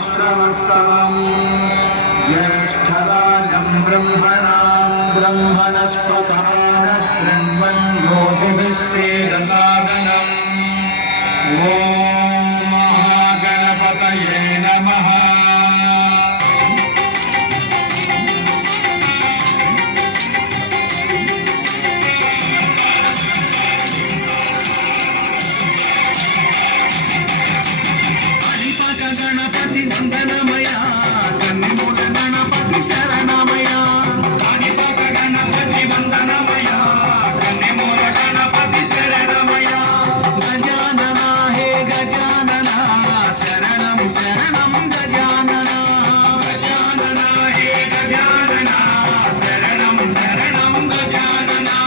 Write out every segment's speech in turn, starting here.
सहस्रमस्तमम् ज्येष्ठराजं ब्रह्मणस्पतः शृण्वन्नोतिभिः सेदसादनम् ॐ महागणपतये नमः। गणपति वंदनमया कन्निमूल गणपति शरणमया गणपति वंदनमया कन्निमूल गणपति शरणमया गजानना हे गजानना शरणं शरणं गजानना गजानना हे गजानना शरणं शरणं गजानना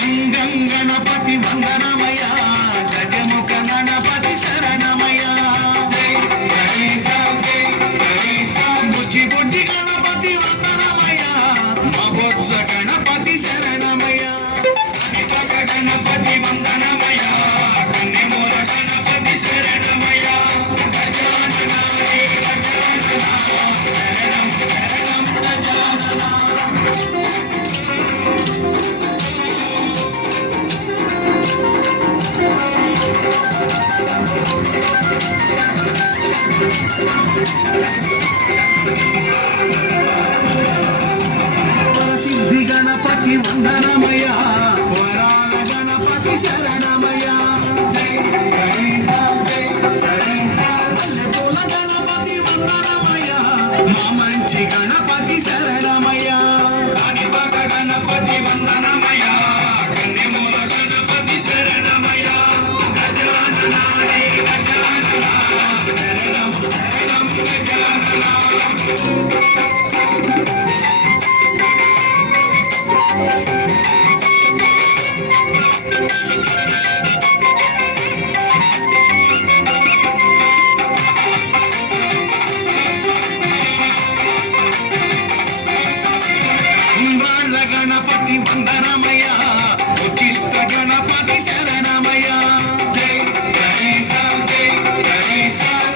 गणपति वंदनमया गजमुख गणपति शरणमया बुद्धि बुद्धि गणपति वंदनमया महोत्स गणपति शरणमया गणपति वंदनमया कन्निमूल गणपति शरणमया गजानना गजानना शरणं शरणं गजानना सिद्धि गणपति वंदनमया वराल गणपति शरणमया गणपति वंदनमया मंची गणपति शरणमया गणपति वंदनमया कन्निमूल गणपति शरणमया गजानना रे गजानना शरणं शरणं गजानना गणपति वंदनमया उच्चिष्ट गणपति शरणमया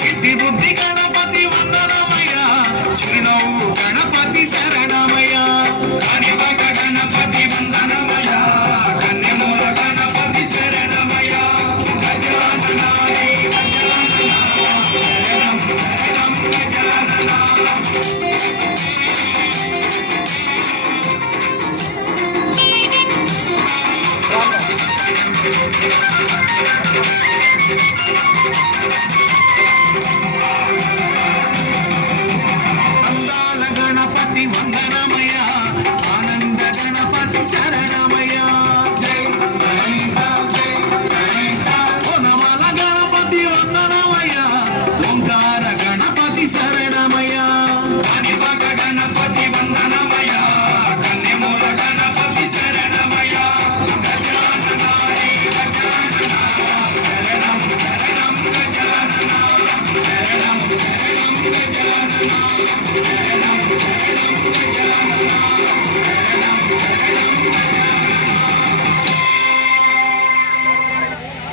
सिद्धि बुद्धि गणपति वंदनमया श्रीनौ गणपति शरणमया गणपति वंदनमया कन्निमूल गणपति शरणमया गजानना रे गजानना शरणं शरणं गजानना गणपति वंदनमया आनंद गणपति शरणमया ओनमाल गणपति वंदनमया ओंकार गणपति शरणमया गणपति वंदन